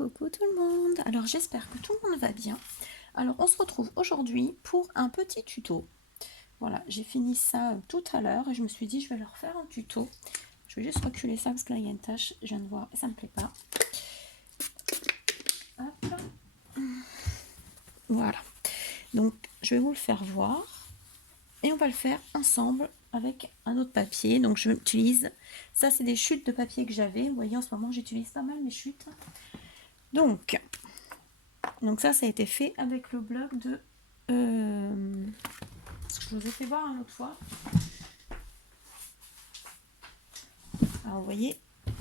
Coucou tout le monde. Alors j'espère que tout le monde va bien. Alors on se retrouve aujourd'hui pour un petit tuto. Voilà, j'ai fini ça tout à l'heure et je me suis dit je vais leur faire un tuto. Je vais juste reculer ça parce que là il y a une tâche, je viens de voir et ça me plaît pas. Hop. Voilà. Donc je vais vous le faire voir et on va le faire ensemble avec un autre papier. Donc je utilise, ça c'est des chutes de papier que j'avais. Vous voyez en ce moment j'utilise pas mal mes chutes. Donc ça a été fait avec le bloc de... ce que je vous ai fait voir une autre fois. Alors vous voyez,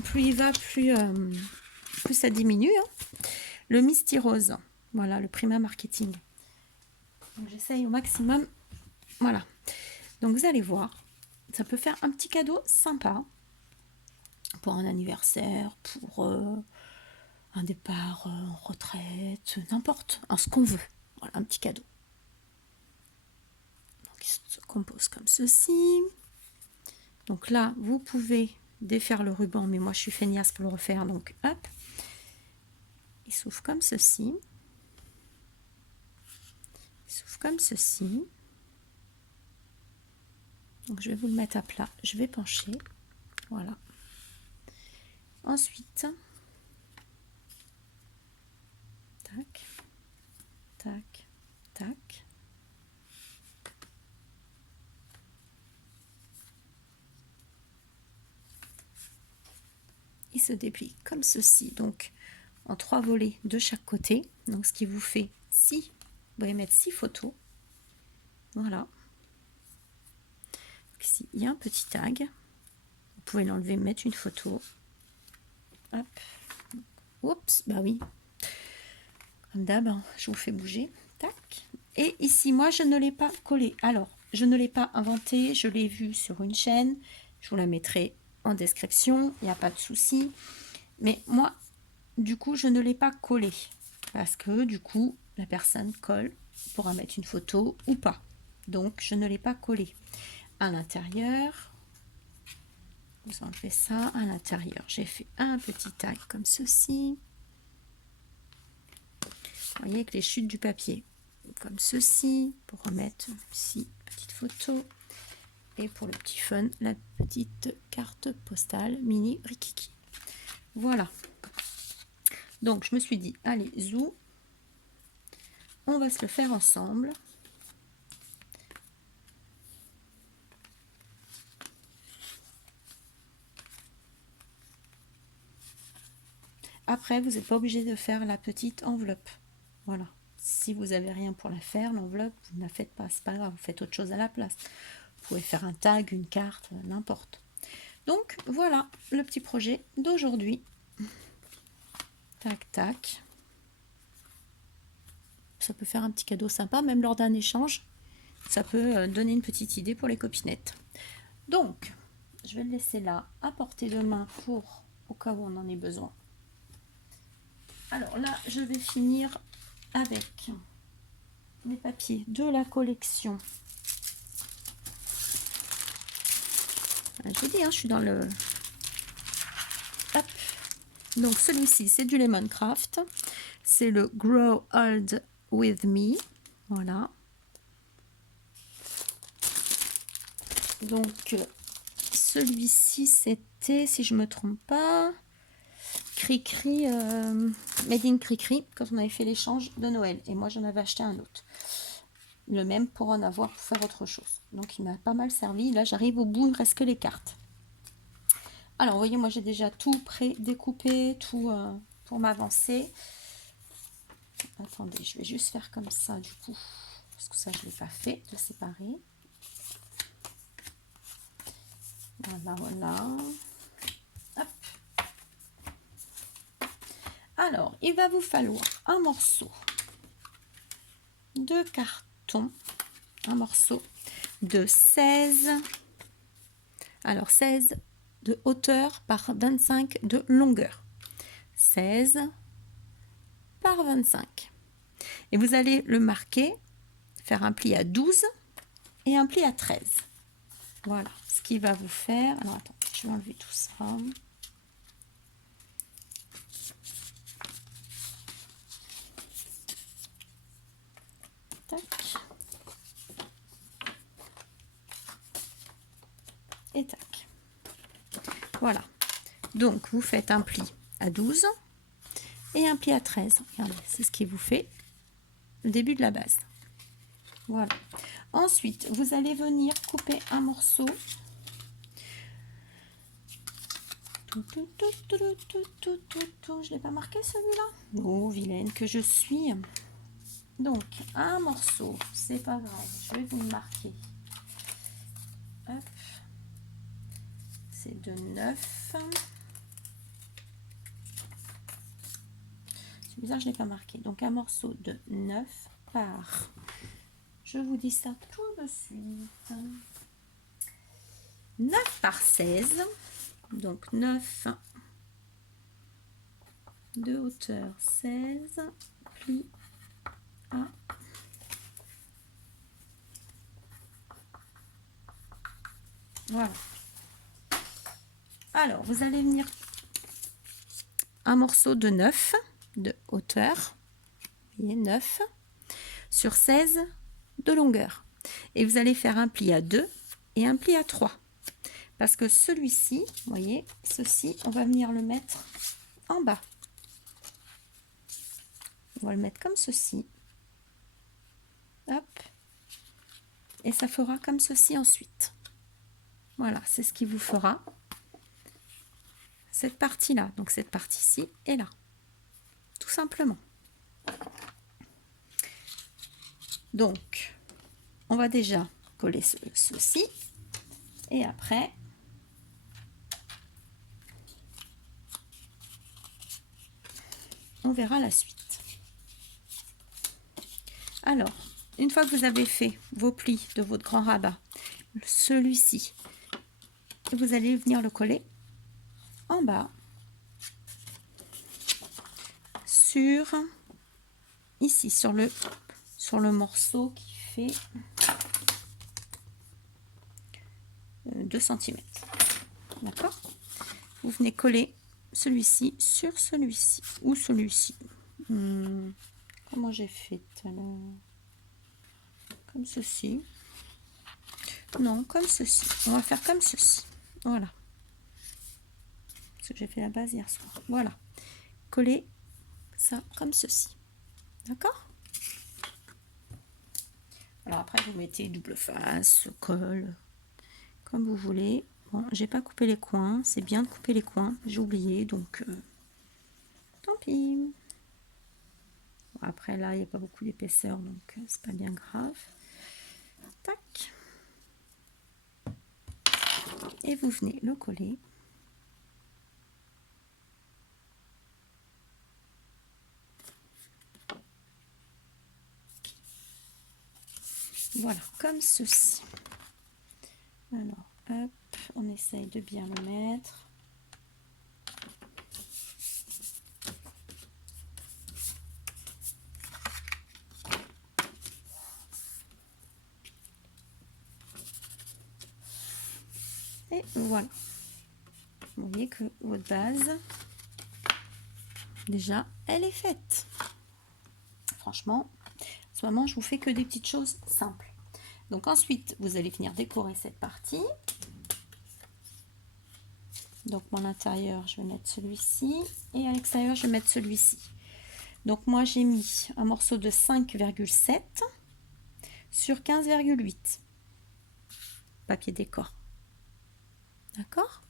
plus il va, plus ça diminue. Hein. Le Misty Rose, voilà, le Prima Marketing. J'essaye au maximum. Voilà. Donc vous allez voir, ça peut faire un petit cadeau sympa pour un anniversaire, pour un départ en retraite, n'importe, ce qu'on veut. Voilà, un petit cadeau. Donc il se compose comme ceci. Donc là, vous pouvez défaire le ruban, mais moi je suis feignasse pour le refaire, donc hop. Il s'ouvre comme ceci. Il s'ouvre comme ceci. Donc je vais vous le mettre à plat, je vais pencher. Voilà. Ensuite, tac, tac, tac. Il se déplie comme ceci, donc en 3 volets de chaque côté. Donc ce qui vous fait 6, vous pouvez mettre 6 photos. Voilà. Donc ici, il y a un petit tag. Vous pouvez l'enlever, mettre une photo. Hop. Oups, bah oui. Comme d'hab, je vous fais bouger. Tac. Et ici, moi, je ne l'ai pas collé. Alors, je ne l'ai pas inventé. Je l'ai vu sur une chaîne. Je vous la mettrai en description. Il n'y a pas de souci. Mais moi, du coup, je ne l'ai pas collé. Parce que, du coup, la personne colle, pourra mettre une photo ou pas. Donc, je ne l'ai pas collé. À l'intérieur, vous enlevez ça. À l'intérieur, j'ai fait un petit tag comme ceci. Vous voyez, avec les chutes du papier. Comme ceci, pour remettre ici, petite photo. Et pour le petit fun, la petite carte postale mini Rikiki. Voilà. Donc, je me suis dit, allez, zou, on va se le faire ensemble. Après, vous n'êtes pas obligé de faire la petite enveloppe. Voilà. Si vous n'avez rien pour la faire, l'enveloppe, vous ne la faites pas. C'est pas grave, vous faites autre chose à la place. Vous pouvez faire un tag, une carte, n'importe. Donc, voilà le petit projet d'aujourd'hui. Tac, tac. Ça peut faire un petit cadeau sympa, même lors d'un échange. Ça peut donner une petite idée pour les copinettes. Donc, je vais le laisser là, à portée de main pour au cas où on en ait besoin. Alors là, je vais finir avec les papiers de la collection. Je vous dis, je suis dans le... Hop. Donc celui-ci, c'est du Lemoncraft. C'est le Grow Old With Me. Voilà. Donc celui-ci, c'était, si je me trompe pas, Cricri, Made in Cricri, quand on avait fait l'échange de Noël. Et moi, j'en avais acheté un autre. Le même pour en avoir pour faire autre chose. Donc il m'a pas mal servi. Là, j'arrive au bout, il ne reste que les cartes. Alors, vous voyez, moi, j'ai déjà tout pré-découpé, tout pour m'avancer. Attendez, je vais juste faire comme ça, du coup, parce que ça, je ne l'ai pas fait, de séparer. Voilà, voilà. Hop. Alors, il va vous falloir un morceau de carton, un morceau de 16, alors 16 de hauteur par 25 de longueur. 16 par 25. Et vous allez le marquer, faire un pli à 12 et un pli à 13. Voilà ce qui va vous faire. Alors attendez, je vais enlever tout ça. Voilà. Donc, vous faites un pli à 12 et un pli à 13. Regardez, c'est ce qui vous fait le début de la base. Voilà. Ensuite, vous allez venir couper un morceau. Je n'ai pas marqué celui-là. Oh, vilaine que je suis. Donc, un morceau, c'est pas grave, je vais vous le marquer. Hop. C'est de 9. C'est bizarre, je n'ai pas marqué. Donc, un morceau de 9 par... Je vous dis ça tout de suite. 9 par 16. Donc, 9 de hauteur, 16, pli à... Voilà. Alors, vous allez venir un morceau de 9 de hauteur, vous voyez, 9 sur 16 de longueur. Et vous allez faire un pli à 2 et un pli à 3. Parce que celui-ci, vous voyez, ceci, on va venir le mettre en bas. On va le mettre comme ceci. Hop. Et ça fera comme ceci ensuite. Voilà, c'est ce qui vous fera cette partie-là. Donc cette partie-ci est là. Tout simplement. Donc, on va déjà coller ceci. Et après, on verra la suite. Alors, une fois que vous avez fait vos plis de votre grand rabat, celui-ci, vous allez venir le coller en bas sur ici sur le morceau qui fait 2 cm. D'accord? Vous venez coller celui-ci sur celui-ci ou celui-ci. Comment j'ai fait tout à l'heure? Comme ceci. Non, comme ceci. On va faire comme ceci. Voilà. Parce que j'ai fait la base hier soir. Voilà. Coller ça comme ceci. D'accord? Alors après, vous mettez double face, colle, comme vous voulez. Bon, j'ai pas coupé les coins. C'est bien de couper les coins. J'ai oublié, donc tant pis. Bon, après, là, il n'y a pas beaucoup d'épaisseur, donc c'est pas bien grave. Tac. Et vous venez le coller. Voilà, comme ceci. Alors, hop, on essaye de bien le mettre. Et voilà. Vous voyez que votre base, déjà, elle est faite. Franchement, en ce moment, je vous fais que des petites choses simples. Donc ensuite, vous allez venir décorer cette partie. Donc mon intérieur, je vais mettre celui-ci. Et à l'extérieur, je vais mettre celui-ci. Donc moi, j'ai mis un morceau de 5,7 sur 15,8. Papier décor. D'accord?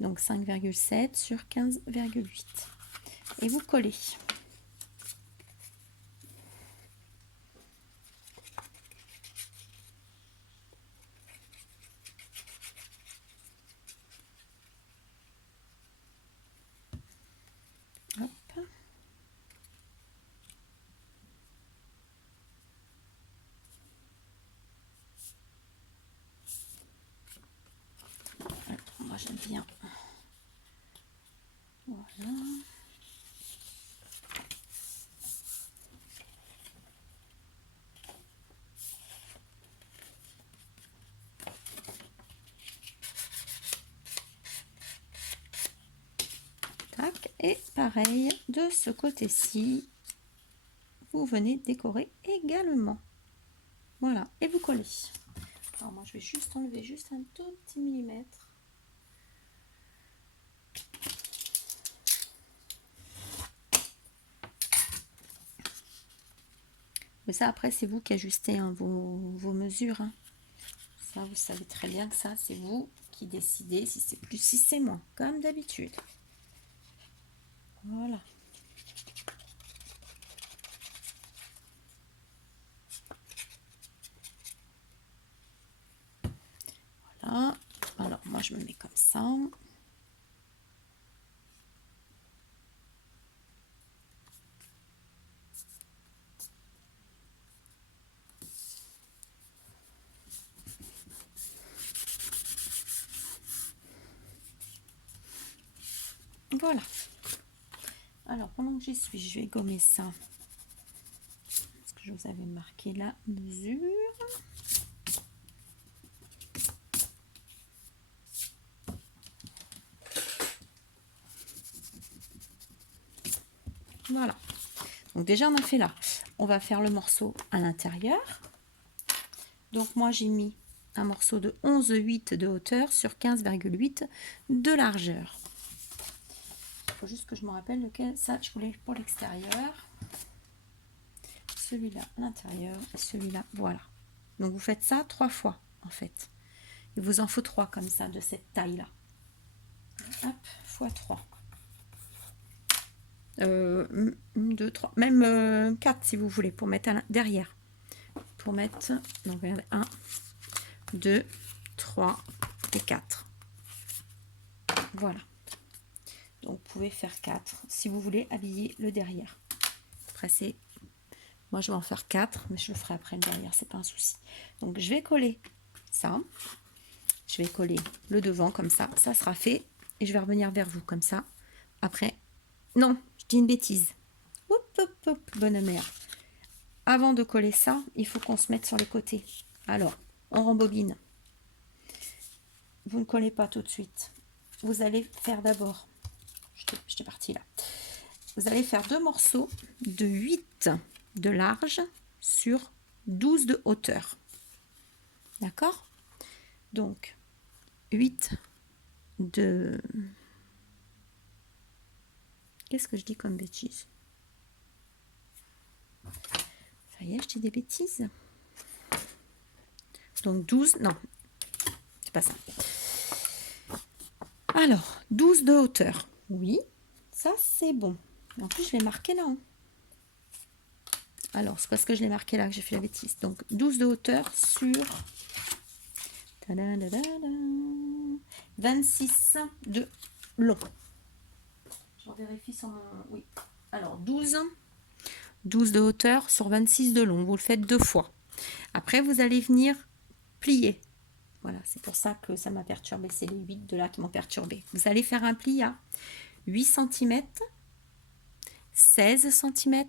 Donc 5,7 sur 15,8. Et vous collez. Hop. Alors, moi j'aime bien. Voilà. Tac. Et pareil de ce côté-ci, vous venez décorer également. Voilà, et vous collez. Alors moi je vais juste enlever juste un tout petit millimètre. Mais ça, après, c'est vous qui ajustez hein, vos mesures. Hein. Ça, vous savez très bien que ça, c'est vous qui décidez si c'est plus, si c'est moins, comme d'habitude. Voilà. Voilà. Alors, moi, je me mets comme ça. Voilà. Alors, pendant que j'y suis, je vais gommer ça. Parce que je vous avais marqué la mesure. Voilà. Donc déjà, on a fait là. On va faire le morceau à l'intérieur. Donc moi, j'ai mis un morceau de 11,8 de hauteur sur 15,8 de largeur. Il faut juste que je me rappelle lequel. Ça, je voulais pour l'extérieur. Celui-là à l'intérieur et celui-là, voilà. Donc vous faites ça 3 fois en fait. Il vous en faut 3 comme ça de cette taille-là. Hop, fois 3. 1, 2, 3, même 4 si vous voulez, pour mettre derrière. Pour mettre, donc 1, 2, 3 et 4. Voilà. Donc vous pouvez faire 4 si vous voulez habiller le derrière. Après c'est, moi je vais en faire 4, mais je le ferai après le derrière, c'est pas un souci. Donc je vais coller ça. Je vais coller le devant comme ça sera fait. Et je vais revenir vers vous comme ça. Après, non, je dis une bêtise. Hop, hop, hop, bonne mère. Avant de coller ça, il faut qu'on se mette sur les côtés. Alors, on rembobine. Vous ne collez pas tout de suite. Vous allez faire d'abord, j'étais partie là. Vous allez faire 2 morceaux de 8 de large sur 12 de hauteur. D'accord? Donc, 8 de... Qu'est-ce que je dis comme bêtise? Ça y est, je dis des bêtises. Donc 12, non, c'est pas ça. Alors, 12 de hauteur. Oui, ça c'est bon. En plus, je l'ai marqué là. Hein. Alors, c'est parce que je l'ai marqué là que j'ai fait la bêtise. Donc, 12 de hauteur sur 26 de long. Je vérifie sur mon... Oui. Alors, 12 de hauteur sur 26 de long. Vous le faites 2 fois. Après, vous allez venir plier. Voilà, c'est pour ça que ça m'a perturbé. C'est les 8 de là qui m'ont perturbé. Vous allez faire un pli à 8 cm, 16 cm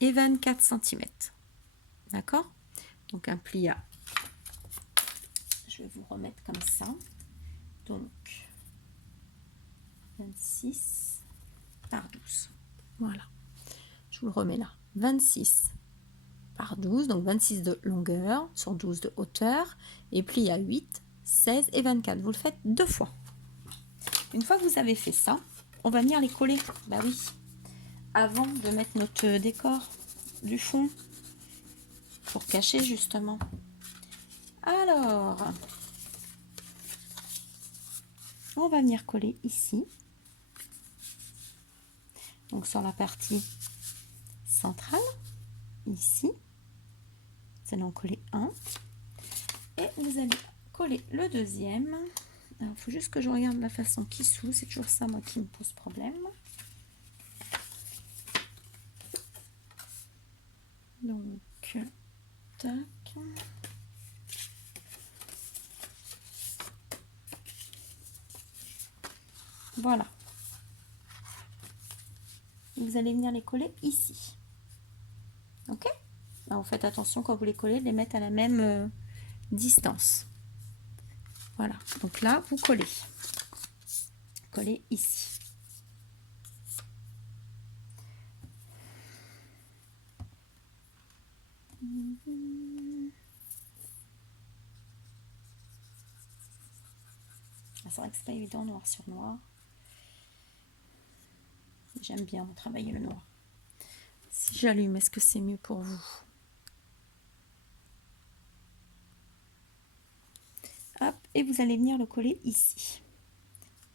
et 24 cm. D'accord? Donc un pli à... Je vais vous remettre comme ça. Donc 26 par 12. Voilà. Je vous le remets là. 26 par 12, donc 26 de longueur sur 12 de hauteur. Et pli à 8, 16 et 24. Vous le faites 2 fois. Une fois que vous avez fait ça, on va venir les coller. Bah oui. Avant de mettre notre décor du fond pour cacher justement. Alors, on va venir coller ici. Donc sur la partie centrale, ici. Vous allez en coller un. Et vous allez coller le deuxième. Alors, il faut juste que je regarde la façon qui s'ouvre. C'est toujours ça, moi, qui me pose problème. Donc, tac. Voilà. Vous allez venir les coller ici. Ok? Alors, vous faites attention quand vous les collez, de les mettre à la même distance. Voilà. Donc là, vous collez. Collez ici. C'est vrai que c'est pas évident noir sur noir. J'aime bien travailler le noir. Si j'allume, est-ce que c'est mieux pour vous? et vous allez venir le coller ici.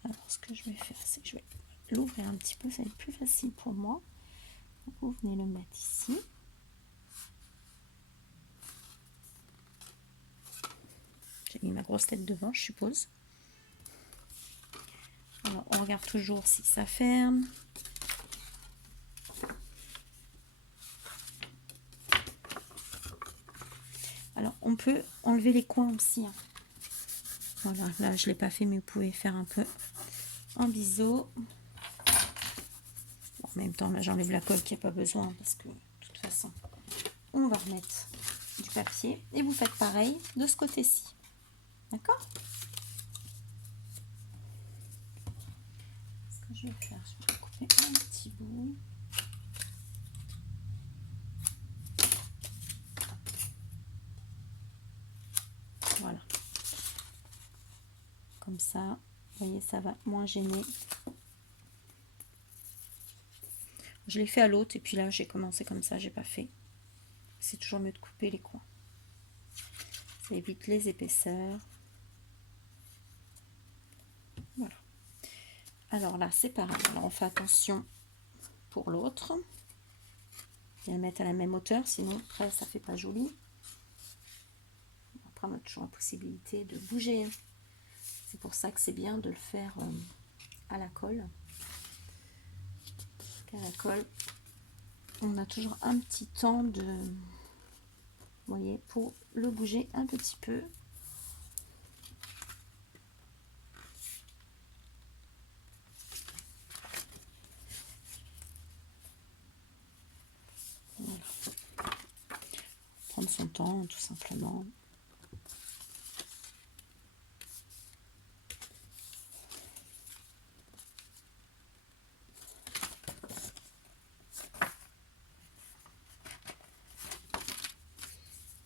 Alors ce que je vais faire, c'est que je vais l'ouvrir un petit peu, ça va être plus facile pour moi. Vous venez le mettre ici. J'ai mis ma grosse tête devant, je suppose. Alors on regarde toujours si ça ferme. Alors on peut enlever les coins aussi, hein. Voilà, là je l'ai pas fait, mais vous pouvez faire un peu en biseau. Bon, en même temps, là j'enlève la colle qui n'a pas besoin, parce que de toute façon on va remettre du papier, et vous faites pareil de ce côté-ci, d'accord? Ce que je vais faire, je vais couper un petit bout. Voilà, comme ça, vous voyez, ça va moins gêner. Je l'ai fait à l'autre, et puis là j'ai commencé comme ça, j'ai pas fait. C'est toujours mieux de couper les coins, ça évite les épaisseurs. Voilà. Alors là c'est pareil, alors on fait attention pour l'autre, bien le mettre à la même hauteur, sinon après ça fait pas joli. Après on a toujours la possibilité de bouger, c'est pour ça que c'est bien de le faire à la colle. Qu'à la colle on a toujours un petit temps de, vous voyez, pour le bouger un petit peu. Voilà. Prendre son temps tout simplement.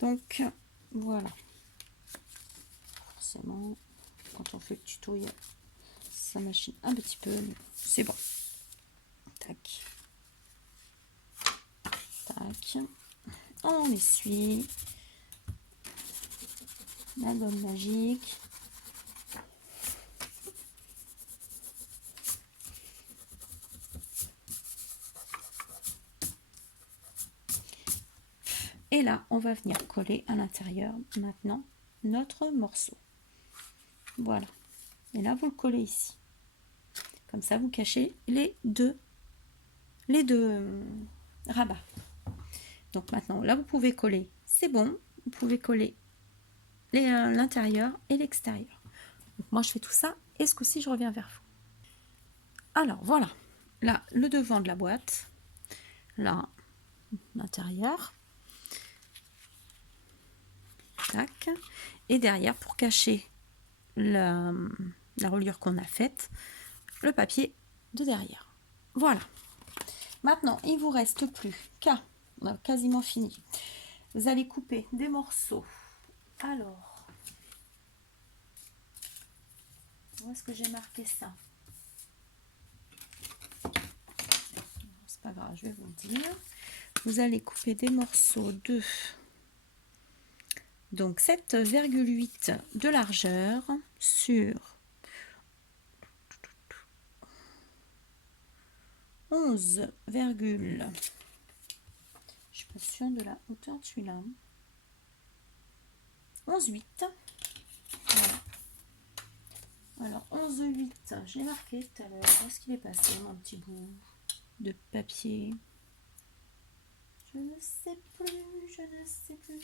Donc voilà, forcément quand on fait le tuto ça machine un petit peu, mais c'est bon. Tac tac, on essuie la gomme magique. Et là, on va venir coller à l'intérieur maintenant notre morceau. Voilà. Et là, vous le collez ici. Comme ça, vous cachez les deux rabats. Donc maintenant, là, vous pouvez coller. C'est bon. Vous pouvez coller l'intérieur et l'extérieur. Moi, je fais tout ça. Et ce coup-ci, je reviens vers vous. Alors, voilà. Là, le devant de la boîte. Là, l'intérieur. Tac. Et derrière, pour cacher la reliure qu'on a faite, le papier de derrière. Voilà. Maintenant, il vous reste plus qu'à, on a quasiment fini. Vous allez couper des morceaux. Alors, où est-ce que j'ai marqué ça? C'est pas grave, je vais vous le dire. Vous allez couper des morceaux de donc 7,8 de largeur sur 11, je suis pas sûre de la hauteur de celui-là. 11,8. Voilà. Alors 11,8, je l'ai marqué tout à l'heure. Où est-ce qu'il est passé mon petit bout de papier? Je ne sais plus, je ne sais plus.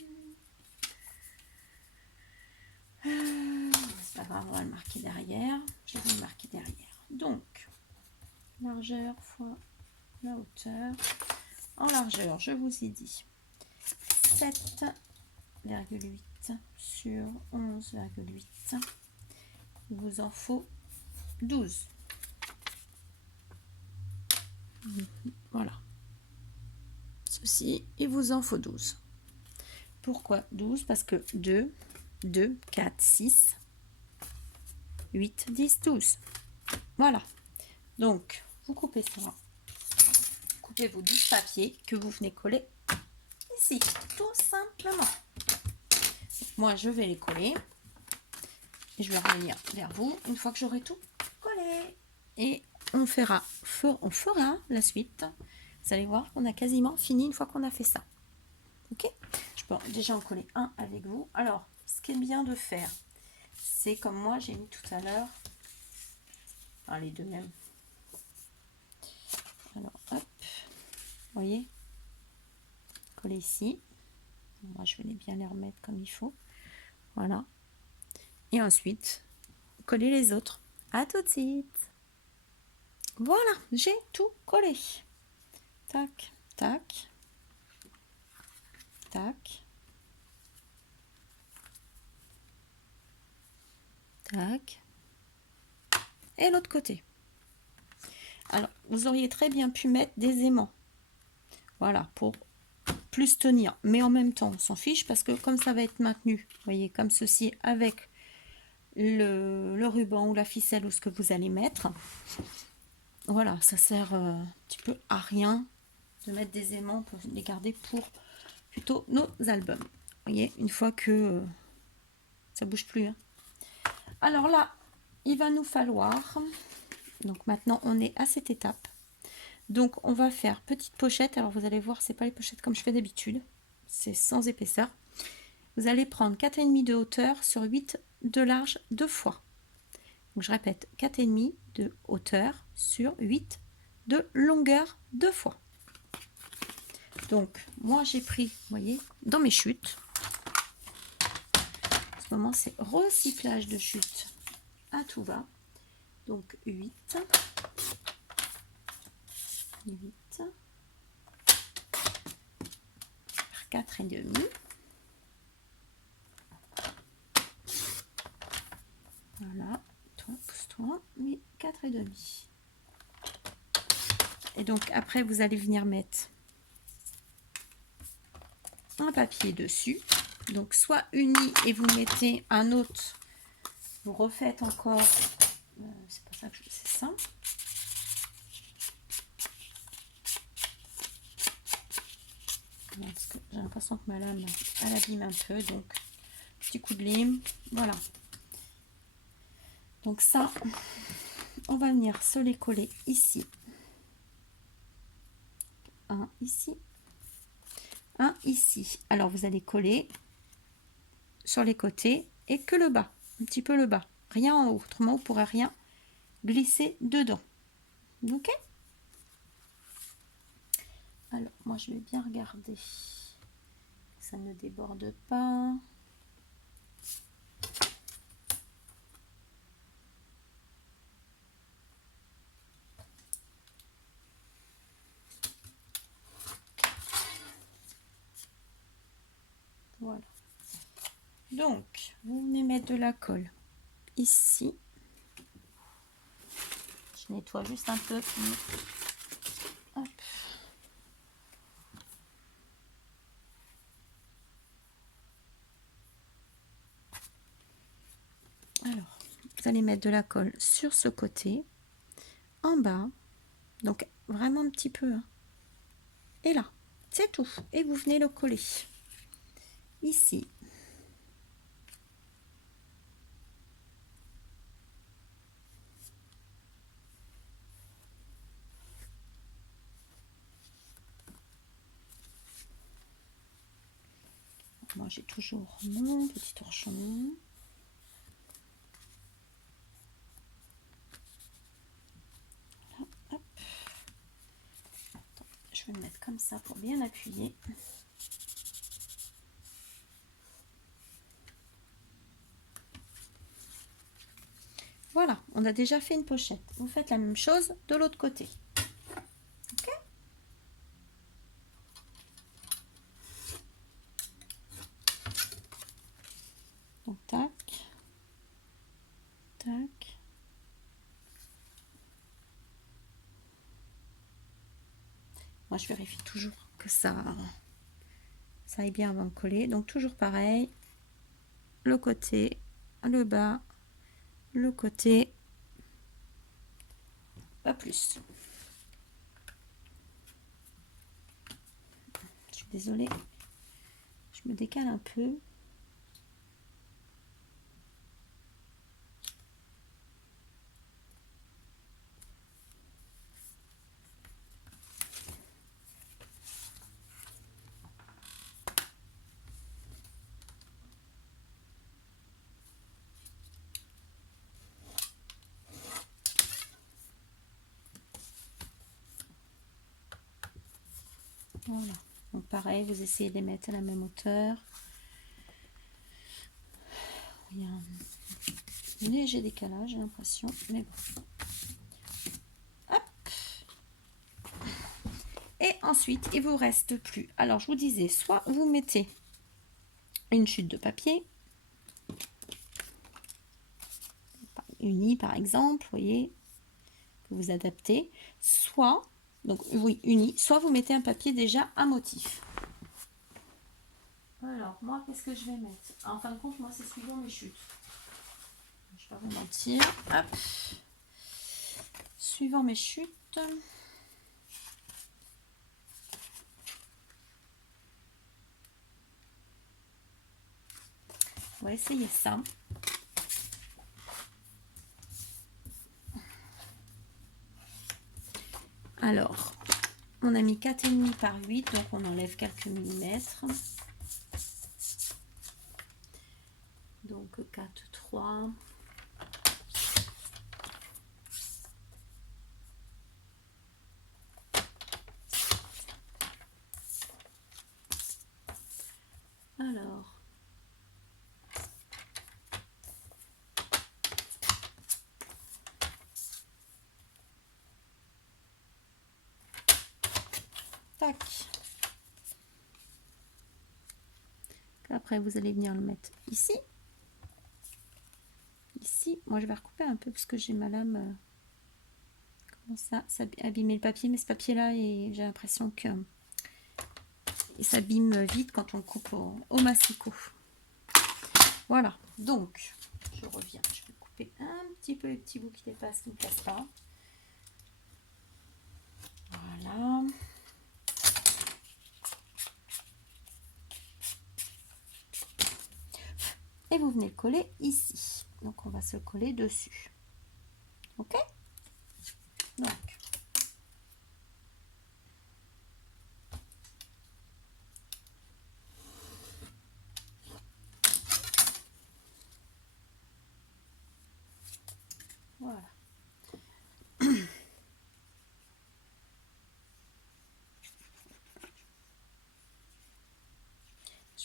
C'est pas grave, on va le marquer derrière. Je vais le marquer derrière. Donc, largeur fois la hauteur. En largeur, je vous ai dit 7,8 sur 11,8. Il vous en faut 12. Voilà. Ceci, il vous en faut 12. Pourquoi 12? Parce que 2, 4, 6, 8, 10, 12. Voilà. Donc, vous coupez ça. Vous coupez vos 12 papiers que vous venez coller ici, tout simplement. Moi, je vais les coller. Et je vais revenir vers vous une fois que j'aurai tout collé. Et on fera la suite. Vous allez voir qu'on a quasiment fini une fois qu'on a fait ça. Ok? Je peux déjà en coller un avec vous. Alors, ce qui est bien de faire, c'est comme moi j'ai mis tout à l'heure. Les deux mêmes. Alors, hop. Vous voyez? Coller ici. Moi, je vais bien les remettre comme il faut. Voilà. Et ensuite, coller les autres. À tout de suite. Voilà, j'ai tout collé. Tac, tac, tac, tac. Et l'autre côté. Alors, vous auriez très bien pu mettre des aimants. Voilà, pour plus tenir. Mais en même temps, on s'en fiche parce que comme ça va être maintenu, vous voyez, comme ceci, avec le ruban ou la ficelle ou ce que vous allez mettre. Voilà, ça sert un petit peu à rien de mettre des aimants, pour les garder pour plutôt nos albums. Vous voyez, une fois que ça bouge plus. Hein. Alors là, il va nous falloir, donc maintenant on est à cette étape. Donc on va faire petite pochette. Alors vous allez voir, c'est pas les pochettes comme je fais d'habitude, c'est sans épaisseur. Vous allez prendre 4,5 de hauteur sur 8 de large deux fois. Donc je répète, 4,5 de hauteur sur 8 de longueur deux fois. Donc moi j'ai pris, vous voyez, dans mes chutes. En ce moment c'est recyclage de chutes à tout va. Donc 8 par 4,5. Voilà, toi, pousse-toi, mais 4,5. Et donc après vous allez venir mettre un papier dessus. Donc soit uni et vous mettez un autre, vous refaites encore, c'est pour ça que c'est ça. Parce que j'ai l'impression que ma lame elle abîme un peu, donc petit coup de lime, voilà. Donc ça, on va venir se les coller ici. Un ici, un ici. Alors vous allez coller sur les côtés et que le bas, un petit peu le bas, rien en haut, autrement vous ne pourrez rien glisser dedans. Ok? Alors moi je vais bien regarder que ça ne déborde pas. Voilà. Donc, vous venez mettre de la colle ici. Je nettoie juste un peu. Hop. Alors, vous allez mettre de la colle sur ce côté, en bas. Donc, vraiment un petit peu. Hein. Et là, c'est tout. Et vous venez le coller. Ici. Moi, j'ai toujours mon petit torchon. Voilà, hop. Attends, je vais le mettre comme ça pour bien appuyer. Voilà, on a déjà fait une pochette. Vous faites la même chose de l'autre côté. Ok ? Donc, tac, tac. Moi, je vérifie toujours que ça aille bien avant de coller. Donc, toujours pareil. Le côté, le bas, le côté. Pas plus. Je suis désolée. Je me décale un peu. Voilà. Donc pareil, vous essayez de les mettre à la même hauteur. Il y a un léger décalage, j'ai l'impression, mais bon. Hop. Et ensuite, il vous reste plus. Alors, je vous disais, soit vous mettez une chute de papier, unie par exemple, vous voyez, que vous adaptez, soit, donc oui, unie, soit vous mettez un papier déjà à motif. Alors, moi, qu'est-ce que je vais mettre? En fin de compte, moi, c'est suivant mes chutes. Je vais pas vous mentir. Hop. Suivant mes chutes. On va essayer ça. Alors, on a mis 4,5 par 8, donc on enlève quelques millimètres. Donc 4, 3. Alors, tac. Après, vous allez venir le mettre ici. Ici, moi je vais recouper un peu parce que j'ai ma lame. Comment ça abîmer le papier, mais ce papier-là, et j'ai l'impression que il s'abîme vite quand on coupe au massicot. Voilà, donc je reviens. Je vais couper un petit peu les petits bouts qui dépassent, qui ne cassent pas. Voilà. Et vous venez le coller ici. Donc on va se coller dessus. Ok? Donc. Voilà. Je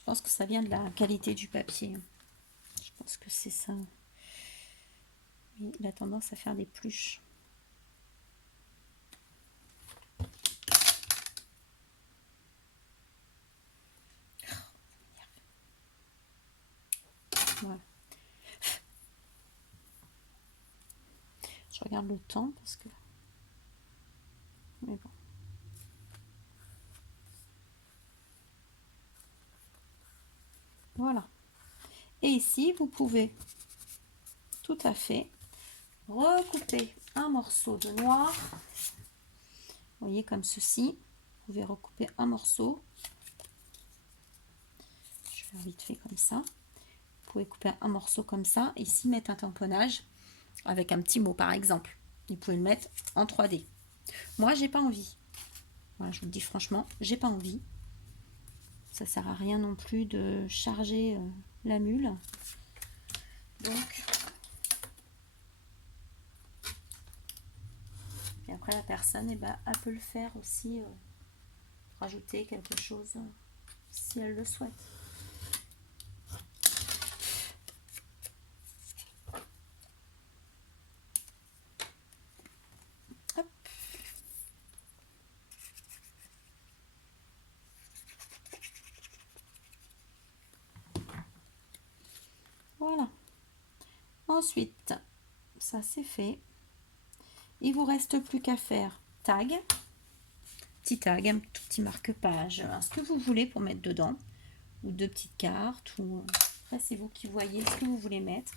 pense que ça vient de la qualité du papier. Je pense que c'est ça. Il a tendance à faire des pluches. Voilà. Je regarde le temps parce que... Mais bon. Voilà. Et ici, vous pouvez tout à fait recouper un morceau de noir. Vous voyez, comme ceci. Vous pouvez recouper un morceau. Je vais vite fait comme ça. Vous pouvez couper un morceau comme ça. Et ici, mettre un tamponnage avec un petit mot, par exemple. Vous pouvez le mettre en 3D. Moi, j'ai pas envie. Voilà, je vous le dis franchement, j'ai pas envie. Ça sert à rien non plus de charger la mule. Donc, et après la personne, eh ben, elle peut le faire aussi, rajouter quelque chose si elle le souhaite. Hop. Voilà. Ensuite, ça c'est fait. Il vous reste plus qu'à faire tag, petit tag, un tout petit marque-page, ce que vous voulez pour mettre dedans, ou deux petites cartes, ou après c'est vous qui voyez ce que vous voulez mettre.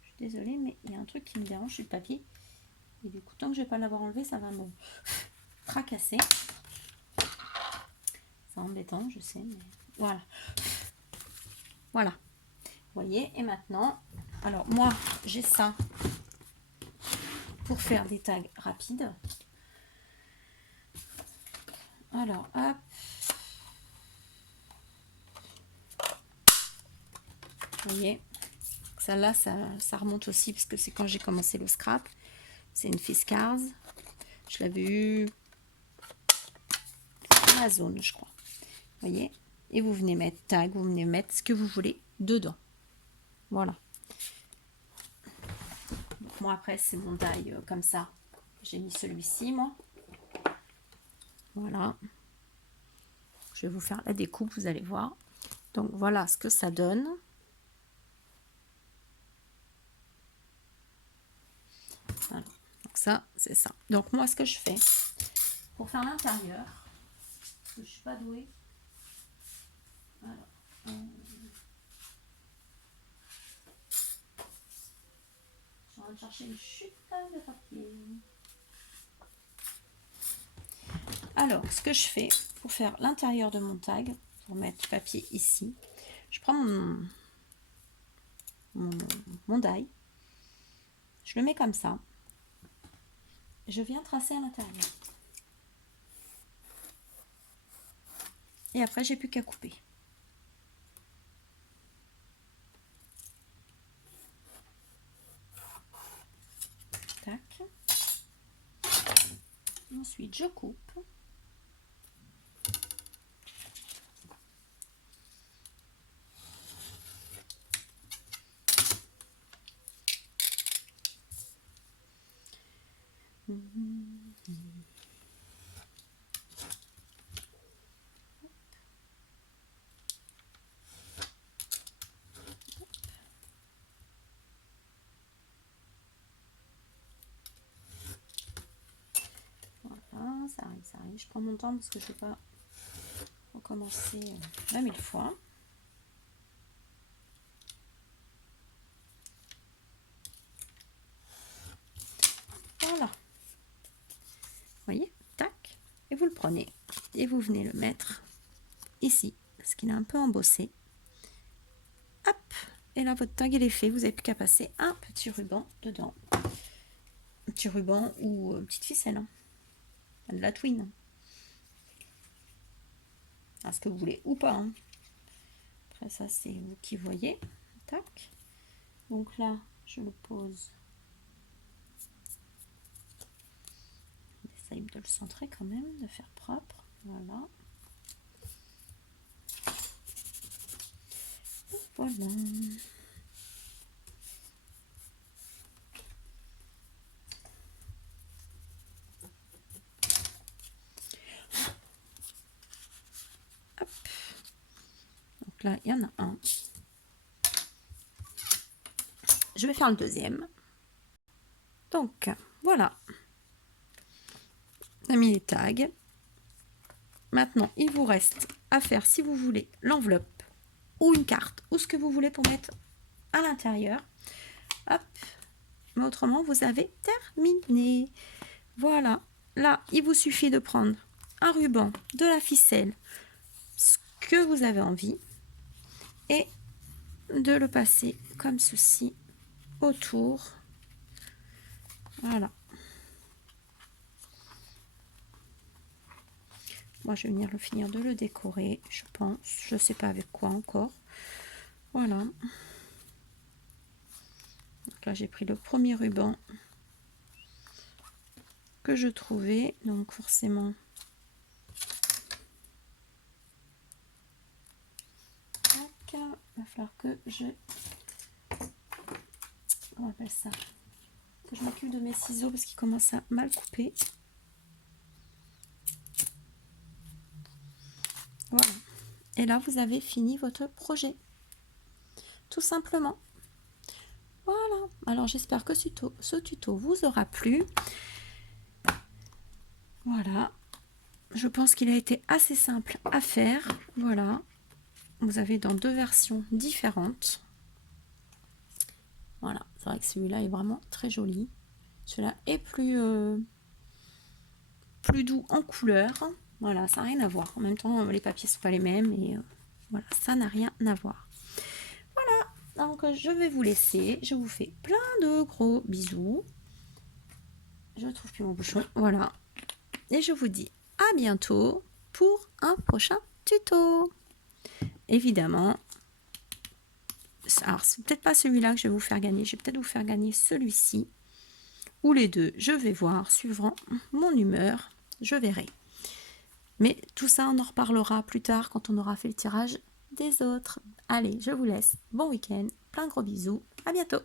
Je suis désolée, mais il y a un truc qui me dérange sur le papier. Et du coup, tant que je ne vais pas l'avoir enlevé, ça va me tracasser. C'est embêtant, je sais, mais voilà. Voilà. Vous voyez, et maintenant, alors moi, j'ai ça pour faire des tags rapides. Alors, hop. Vous voyez, Celle-là, ça remonte aussi, parce que c'est quand j'ai commencé le scrap. C'est une Fiskars. Je l'avais eu à Amazon, je crois. Vous voyez? Et vous venez mettre tag, vous venez mettre ce que vous voulez dedans. Voilà. Donc moi, après, c'est mon die comme ça. J'ai mis celui-ci, moi. Voilà. Je vais vous faire la découpe, vous allez voir. Donc voilà ce que ça donne. Voilà. Donc ça, c'est ça. Donc moi, ce que je fais pour faire l'intérieur, parce que je suis pas douée. Alors, je suis en train de chercher une chute de papier. Alors, ce que je fais pour faire l'intérieur de mon tag, pour mettre du papier ici, je prends mon die, je le mets comme ça, je viens tracer à l'intérieur. Et après, j'ai plus qu'à couper. Tac. Ensuite, je coupe. Voilà, ça arrive, ça arrive. Je prends mon temps parce que je ne vais pas recommencer 20 000 fois. Voilà. Vous voyez, tac. Et vous le prenez et vous venez le mettre ici parce qu'il est un peu embossé. Hop. Et là, votre tag, il est fait. Vous n'avez plus qu'à passer un petit ruban dedans. Un petit ruban ou une petite ficelle. Hein. De la twine. À ce que vous voulez ou pas. Hein. Après, ça, c'est vous qui voyez. Tac. Donc là, je le pose. J'essaye de le centrer quand même, de faire propre. Voilà. Voilà. Hop. Donc là, il y en a un. Je vais faire le deuxième. Donc, voilà. On a mis les tags. Maintenant, il vous reste à faire, si vous voulez, l'enveloppe ou une carte ou ce que vous voulez pour mettre à l'intérieur. Hop. Mais autrement, vous avez terminé. Voilà. Là, il vous suffit de prendre un ruban, de la ficelle, ce que vous avez envie, et de le passer comme ceci autour. Voilà. Moi, je vais venir le finir de le décorer, je pense. Je sais pas avec quoi encore. Voilà. Donc là, j'ai pris le premier ruban que je trouvais. Donc forcément, il va falloir que je... Comment on appelle ça? Que je m'occupe de mes ciseaux parce qu'ils commencent à mal couper. Voilà. Et là, vous avez fini votre projet. Tout simplement. Voilà. Alors, j'espère que ce tuto vous aura plu. Voilà. Je pense qu'il a été assez simple à faire. Voilà. Vous avez dans deux versions différentes. Voilà. C'est vrai que celui-là est vraiment très joli. Celui-là est plus doux en couleur. Voilà, ça n'a rien à voir. En même temps, les papiers ne sont pas les mêmes. Et voilà, ça n'a rien à voir. Voilà. Donc, je vais vous laisser. Je vous fais plein de gros bisous. Je ne trouve plus mon bouchon. Voilà. Et je vous dis à bientôt pour un prochain tuto. Évidemment, alors c'est peut-être pas celui-là que je vais vous faire gagner, je vais peut-être vous faire gagner celui-ci, ou les deux, je vais voir, suivant mon humeur, je verrai. Mais tout ça, on en reparlera plus tard quand on aura fait le tirage des autres. Allez, je vous laisse, bon week-end, plein de gros bisous, à bientôt.